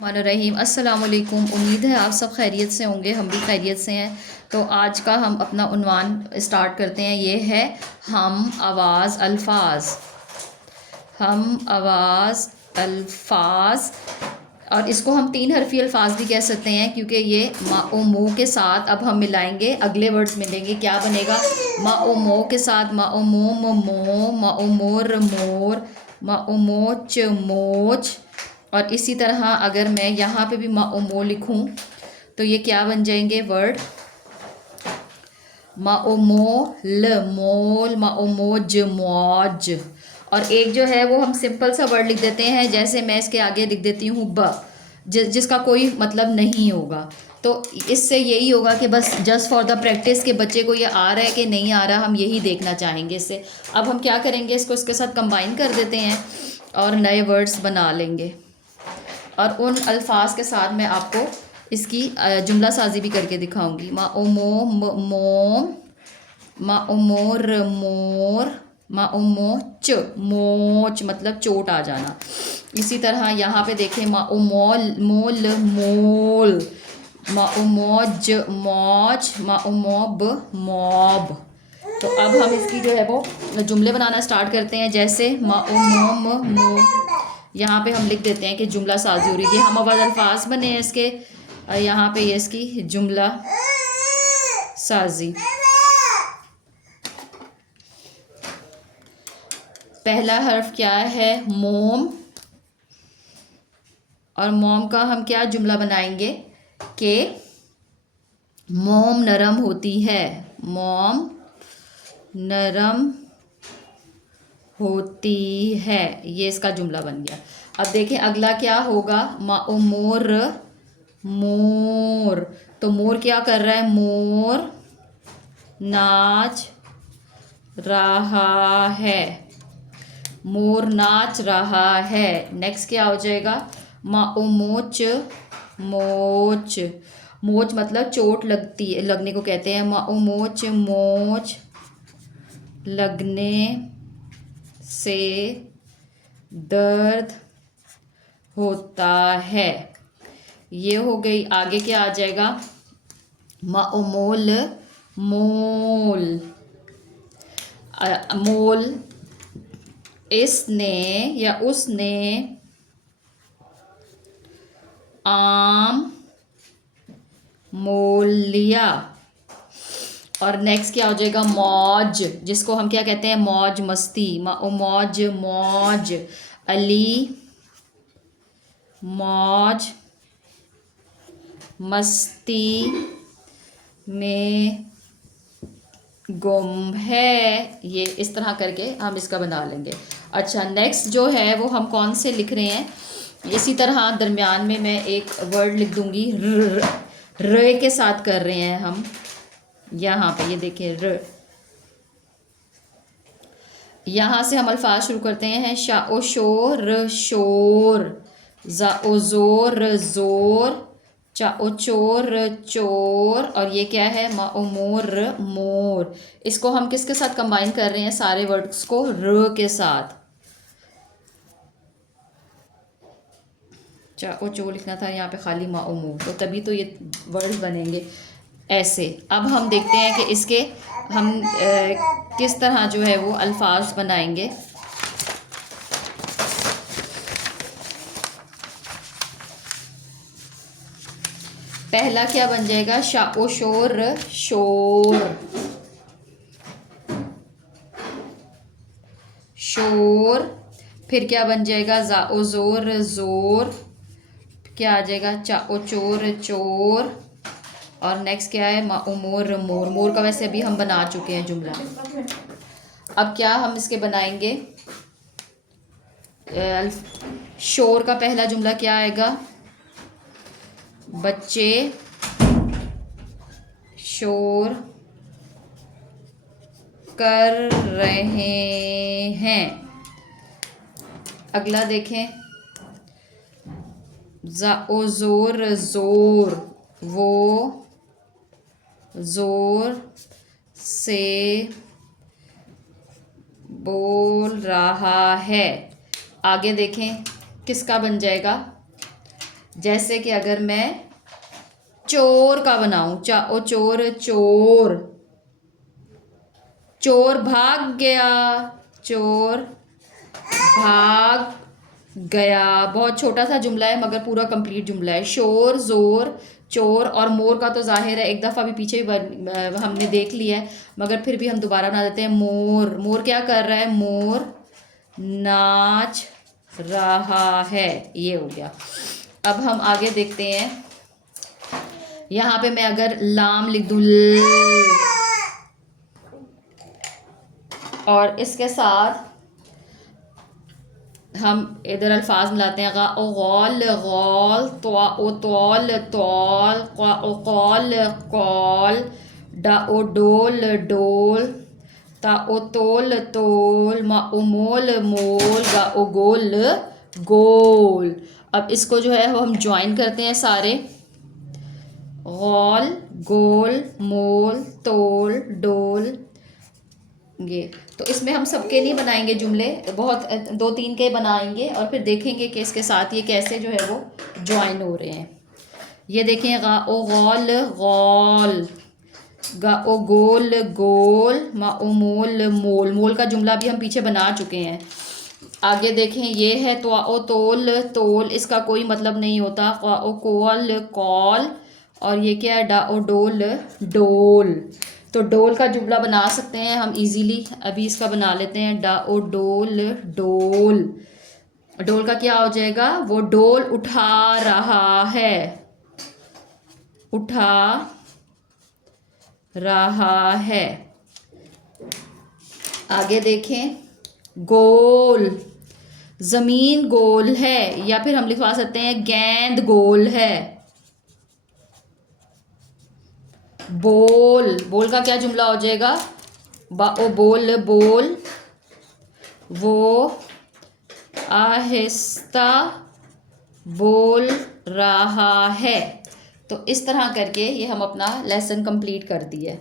रहीम अस्सलाम वालेकुम। उम्मीद है आप सब खैरियत से होंगे, हम भी खैरियत से हैं। तो आज का हम अपना उन्वान स्टार्ट करते हैं। ये है हम आवाज़ अल्फाज। हम आवाज़ अल्फाज, और इसको हम तीन हरफी अल्फाज भी कह सकते हैं, क्योंकि ये मा ओ मो के साथ अब हम मिलाएंगे, अगले वर्ड्स मिलेंगे। क्या बनेगा? मा ओ मो के साथ मा ओ मो मो, मा ओ मोर मोर, मा ओ मोच मोच। और इसी तरह अगर मैं यहाँ पे भी मा ओ मो लिखूँ तो ये क्या बन जाएंगे वर्ड? मा ओ मो ल मोल, मा ओ मोज मौज। और एक जो है वो हम सिंपल सा वर्ड लिख देते हैं, जैसे मैं इसके आगे लिख देती हूँ ब, जिसका कोई मतलब नहीं होगा। तो इससे यही होगा कि बस जस्ट फॉर द प्रैक्टिस के बच्चे को ये आ रहा है कि नहीं आ रहा, हम यही देखना चाहेंगे इससे। अब हम क्या करेंगे, इसको इसके साथ कंबाइन कर देते हैं और नए वर्ड्स बना लेंगे। और उन अल्फाज के साथ मैं आपको इसकी जुमला साजी भी करके दिखाऊंगी। मा ओ मोम, मा ओ मोर मोर, मा ओ मोच मोच, मतलब चोट आ जाना। इसी तरह यहाँ पे देखें, मा ओ मोल मोल मोल, मा ओ मौज मौज, मा ओ मौब मौब। तो अब हम इसकी जो है वो जुमले बनाना स्टार्ट करते हैं। जैसे मा ओ मोम मोम, यहाँ पे हम लिख देते हैं कि जुमला साजी हो रही है। ये हम आवाज़ अल्फाज बने हैं इसके, यहाँ पे ये इसकी जुमला साजी। पहला हर्फ क्या है? मोम। और मोम का हम क्या जुमला बनाएंगे कि मोम नरम होती है, मोम नरम होती है। ये इसका जुमला बन गया। अब देखें अगला क्या होगा? मा ओ मोर मोर। तो मोर क्या कर रहा है? मोर नाच रहा है, मोर नाच रहा है। नेक्स्ट क्या हो जाएगा? मा ओ मोच मोच। मोच मतलब चोट लगती है, लगने को कहते हैं। मा ओ मोच मोच, लगने से दर्द होता है। ये हो गई। आगे क्या आ जाएगा? मा ओ मोल मोल, मोल इसने या उसने आम मोल लिया। और नेक्स्ट क्या हो जाएगा? मौज, जिसको हम क्या कहते हैं? मौज मस्ती। ओ मौज मौज, अली मौज मस्ती में गुम है। ये इस तरह करके हम इसका बना लेंगे। अच्छा, नेक्स्ट जो है वो हम कौन से लिख रहे हैं? इसी तरह दरमियान में मैं एक वर्ड लिख दूंगी, र के साथ कर रहे हैं हम। यहाँ पे ये देखिए र। यहाँ से हम अल्फाज शुरू करते हैं। शा ओ शोर शोर, जा ओ जोर जोर, चा ओ चोर चोर। और ये क्या है? मा ओ मोर मोर। इसको हम किसके साथ कंबाइन कर रहे हैं? सारे वर्ड्स को र के साथ। चा ओ चो लिखना था यहाँ पे खाली मा ओ मोर, तो तभी तो ये वर्ड्स बनेंगे ऐसे। अब हम देखते हैं कि इसके हम किस तरह जो है वो अल्फाज बनाएंगे। पहला क्या बन जाएगा? शा ओ शोर शोर शोर। फिर क्या बन जाएगा? जा ओ जोर जोर। क्या आ जाएगा? चा ओ चोर चोर। और नेक्स्ट क्या है? मा ओ मोर मोर। मोर का वैसे अभी हम बना चुके हैं जुमला। अब क्या हम इसके बनाएंगे? शोर का पहला जुमला क्या आएगा? बच्चे शोर कर रहे हैं। अगला देखें, जा ओ जोर जोर, वो जोर से बोल रहा है। आगे देखें किसका बन जाएगा? जैसे कि अगर मैं चोर का बनाऊं, ओ चोर, चोर, चोर भाग गया, चोर भाग गया। बहुत छोटा सा जुमला है मगर पूरा कंप्लीट जुमला है। शोर, जोर, चोर और मोर का तो जाहिर है एक दफ़ा भी पीछे भी हमने देख लिया है, मगर फिर भी हम दोबारा बना देते हैं। मोर, मोर क्या कर रहा है? मोर नाच रहा है। ये हो गया। अब हम आगे देखते हैं। यहाँ पे मैं अगर लाम लिख दूँ और इसके साथ हम इधर अल्फाज मिलाते हैं। गा ओ गौल, गौल, त्वा ओ तौल, तौल, क़ा ओ कौल, कौल, डा ओ डोल, डोल, ता ओ तोल, तोल, मा ओ मोल, मोल, गा ओ गोल, गोल। अब इसको जो है वो हम ज्वाइन करते हैं सारे। गौल, गोल, मोल, तोल, डोल। ये तो इसमें हम सबके नहीं बनाएंगे जुमले, बहुत 2-3 के बनाएंगे और फिर देखेंगे कि इसके साथ ये कैसे जो है वो ज्वाइन हो रहे हैं। ये देखें। गा ओ गौल, गौल, गा ओ गोल, गोल, मा ओ मोल, मोल। मोल का जुमला भी हम पीछे बना चुके हैं। आगे देखें। ये है तो ओ तोल, तोल, इसका कोई मतलब नहीं होता। क़ा ओ कोल, कॉल, और ये क्या है? डा ओ डोल, डोल। तो डोल का जुमला बना सकते हैं हम इजीली। अभी इसका बना लेते हैं। डा ओ डोल, डोल। डोल का क्या हो जाएगा? वो डोल उठा रहा है, उठा रहा है। आगे देखें। गोल, ज़मीन गोल है, या फिर हम लिखवा सकते हैं गेंद गोल है। बोल, बोल का क्या जुमला हो जाएगा? बा ओ बोल, बोल, वो आहिस्ता बोल रहा है। तो इस तरह करके ये हम अपना लेसन कंप्लीट कर दिया।